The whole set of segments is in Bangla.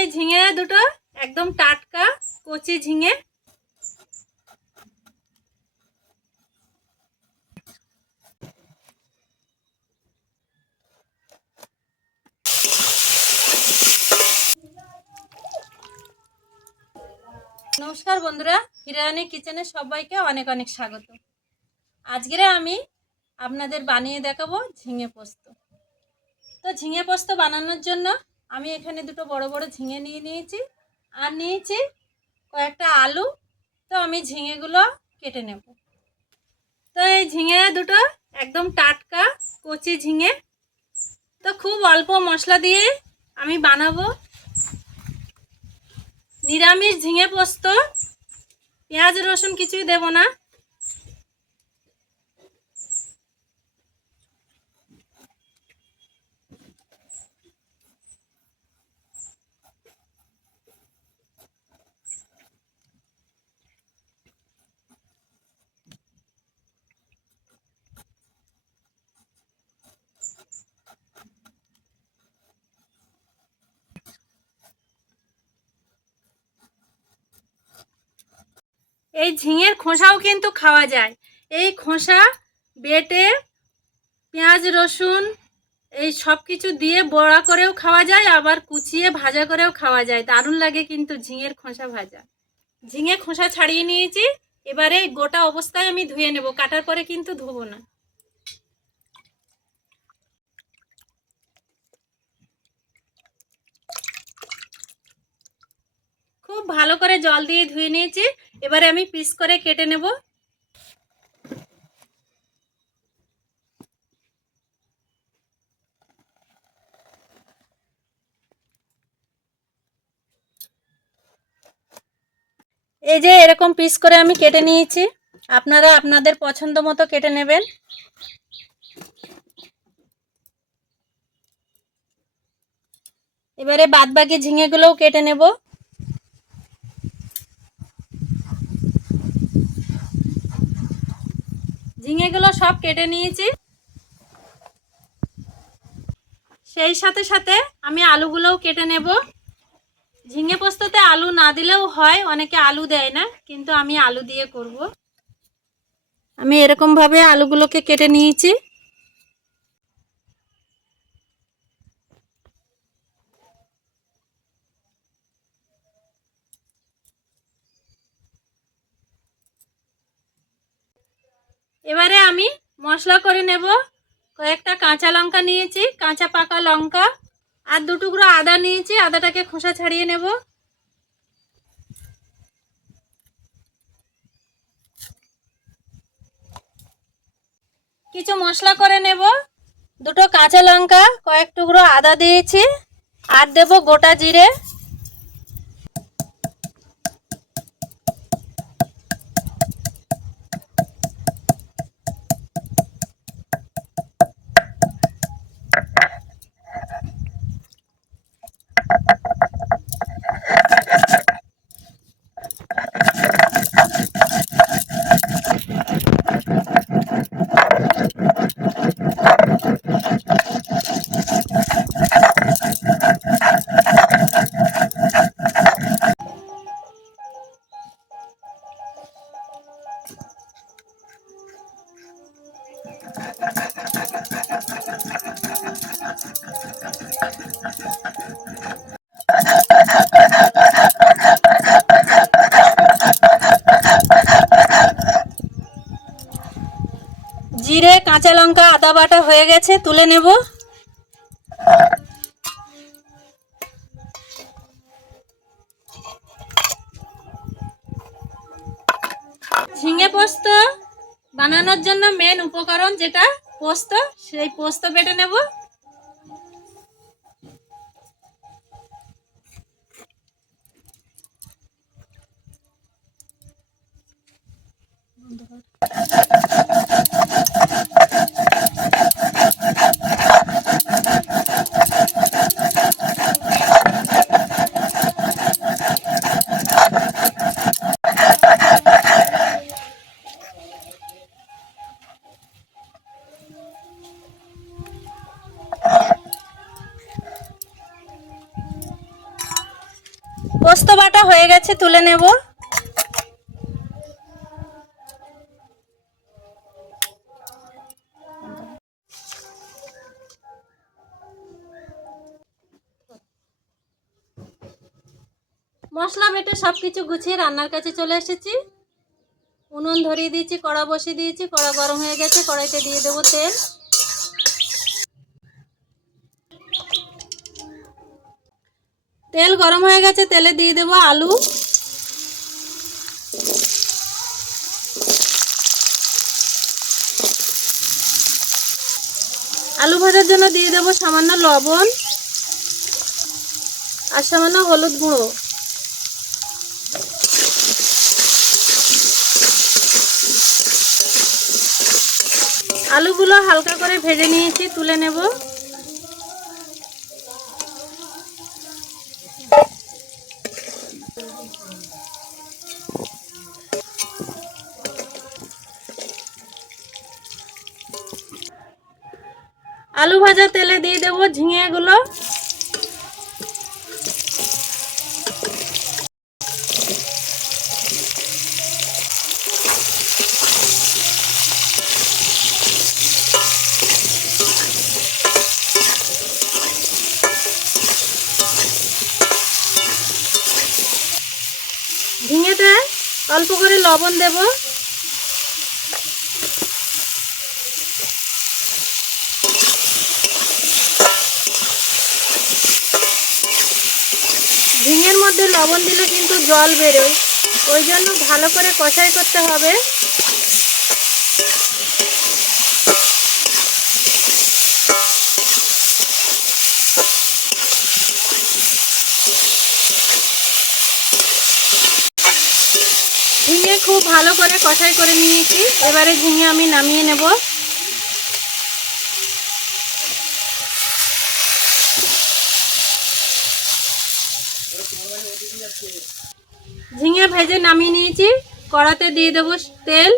এই ঝিঙে দুটো একদম টাটকা কচি ঝিঙে। নমস্কার বন্ধুরা, হিরারানী কিচেনে সবাইকে অনেক অনেক স্বাগত। আজকে আমি আপনাদের বানিয়ে দেখাবো ঝিঙে পোস্ত। তো ঝিঙে পোস্ত বানানোর জন্য আমি এখানে দুটো বড় বড় ঝিঙে নিয়ে নিয়েছি, আর নিয়েছি কয়েকটা আলু। তো আমি ঝিঙেগুলো কেটে নেব। তো এই ঝিঙে দুটো একদম টাটকা কচি ঝিঙে। তো খুব অল্প মশলা দিয়ে আমি বানাবো নিরামিষ ঝিঙে পোস্ত। পেঁয়াজ রসুন কিছুই দেব না। এই ঝিঙের খোসাও কিন্তু খাওয়া যায়। এই খোসা বেটে পেঁয়াজ রসুন এই সব কিছু দিয়ে বড়া করেও খাওয়া যায়, আবার কুচিয়ে ভাজা করেও খাওয়া যায়। দারুণ লাগে কিন্তু ঝিঙের খোসা ভাজা। ঝিঙে খোসা ছাড়িয়ে নিয়েছি, এবারে গোটা অবস্থায় আমি ধুয়ে নেব, কাটার পরে কিন্তু ধোবো না। খুব ভালো করে জল দিয়ে ধুয়ে নিয়েছি, এবারে আমি পিস করে কেটে নেব। এই যে এরকম পিস করে আমি কেটে নিয়েছি, আপনারা আপনাদের পছন্দ মতো কেটে নেবেন। এবারে বাদবাকি ঝিঙেগুলোও কেটে নেব। ঝিঙেগুলো সব কেটে নিয়েছি, সেই সাথে সাথে আমি আলুগুলোও কেটে নেব। ঝিঙে পোস্ততে আলু না দিলেও হয়, অনেকে আলু দেয় না, কিন্তু আমি আলু দিয়ে করব। আমি এরকম ভাবে আলুগুলোকে কেটে নিয়েছি। এবারে আমি মশলা করে নেব। কয়েকটা কাঁচা লঙ্কা নিয়েছি, কাঁচা পাকা লঙ্কা, আর দু টুকরো আদা নিয়েছি, আদাটাকে খোসা ছাড়িয়ে নেব। কিছু মশলা করে নেব। দুটো কাঁচা লঙ্কা, কয়েক টুকরো আদা দিয়েছি, আর দেব গোটা জিরে। জিরে কাঁচা লঙ্কা আদা বাটা হয়ে গেছে, তুলে নেব। ঝিঙে পোস্ত বানানোর জন্য মেন উপকরণ যেটা পোস্ত, সেই পোস্ত বেটে নেব। পোস্ত বাটা হয়ে গেছে, তুলে নেব। মশলা বেটে সবকিছু গুছিয়ে রান্নার কাছে চলে এসেছি। উনুন ধরিয়ে দিয়েছি, কড়া বসিয়ে দিয়েছি, কড়া গরম হয়ে গেছে। কড়াইতে দিয়ে দেবো তেল। তেল গরম হয়ে গেছে, তেলে দিয়ে দেবো আলু। আলু ভাজার জন্য দিয়ে দেবো সামান্য লবণ আর সামান্য হলুদ গুঁড়ো। আলুগুলো হালকা করে ভেজে নিয়েছি, তুলে নেব। আলু ভাজা তেলে দিয়ে দেবো ঝিঙেগুলো। ঝিঙেতে অল্প করে লবণ দেব। ঝিঙের মধ্যে লবণ দিলে কিন্তু জল বেরোয়, ওই জন্য ভালো করে কষাই করতে হবে। ঝিঙে খুব ভালো করে কষাই করে নিয়েছি। এবারে ঝিঙে আমি নামিয়ে নেব। ঝিঙে ভেজে নামিয়ে নিয়েছি। কড়াতে দিয়ে দেবো তেল।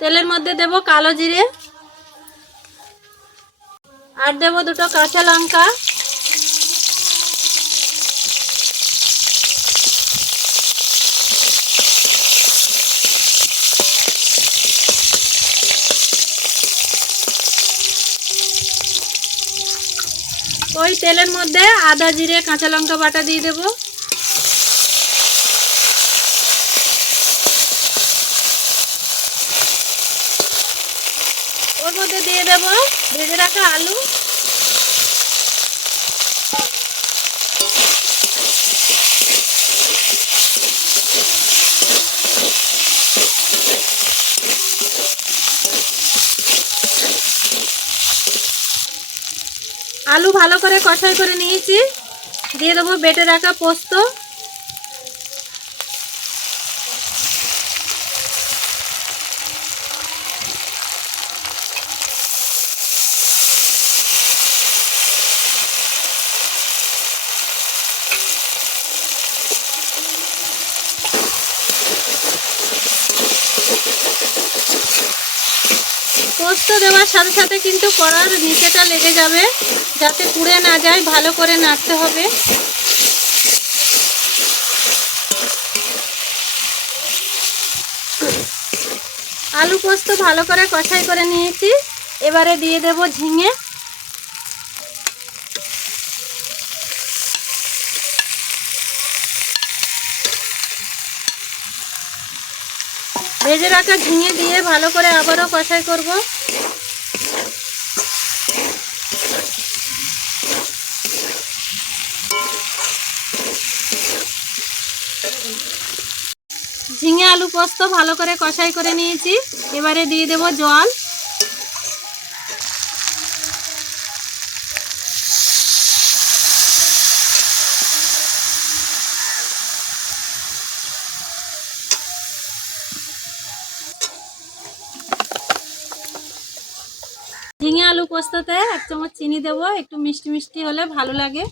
তেলের মধ্যে দেব কালো জিরে আর দেব দুটো কাঁচা লঙ্কা। ওই তেলের মধ্যে আদা জিরে কাঁচা লঙ্কা বাটা দিয়ে দেব। ওর মধ্যে দিয়ে দেব ভেজে রাখা আলু। আলু ভালো করে কষাই করে নিয়েছি। দিয়ে দেবো বেটে রাখা পোস্ত। পোস্ত দেওয়ার সাথে সাথে কিন্তু কড়ার নিচেটা লেগে যাবে, যাতে পুড়ে না যায়। ভালো করে নাড়তে হবে। আলু পোস্ত ভালো করে কষাই করে নিয়েছি। এবারে দিয়ে দেব ঝিঙে। ভেজে রাখা ঝিঙে দিয়ে ভালো করে আবারও কষাই করব। ঝিঙে আলু পোস্ত ভালো করে কষাই করে নিয়েছি। এবারে দিয়ে দেব জল। ঝিঙে আলু পোস্ততে 1 চামচ চিনি দেব, একটু মিষ্টি মিষ্টি হলে ভালো লাগে।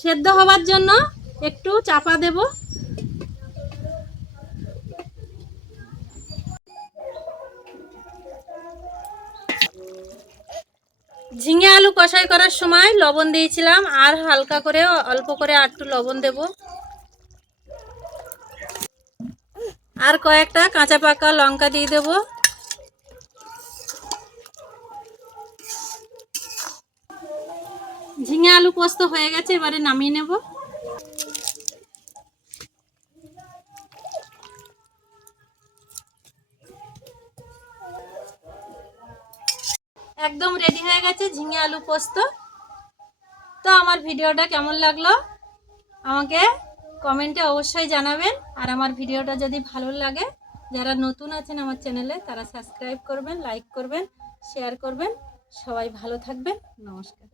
সেদ্ধ হওয়ার জন্য একটু চাপা দেব। আলু কষাই করার সময় লবণ দিয়েছিলাম, আর হালকা করে অল্প করে একটু লবণ দেব। আর কয়েকটা কাঁচা পাকা লঙ্কা দিয়ে দেব। ঝিঙে আলু পোস্ত হয়ে গেছে, এবারে নামিয়ে নেব। একদম রেডি হয়ে গেছে ঝিঙে আলু পোস্ত। তো আমার ভিডিওটা কেমন লাগলো আমাকে কমেন্টে অবশ্যই জানাবেন। আর আমার ভিডিওটা যদি ভালো লাগে, যারা নতুন আছেন আমার চ্যানেলে, তারা সাবস্ক্রাইব করবেন, লাইক করবেন, শেয়ার করবেন। সবাই ভালো থাকবেন। নমস্কার।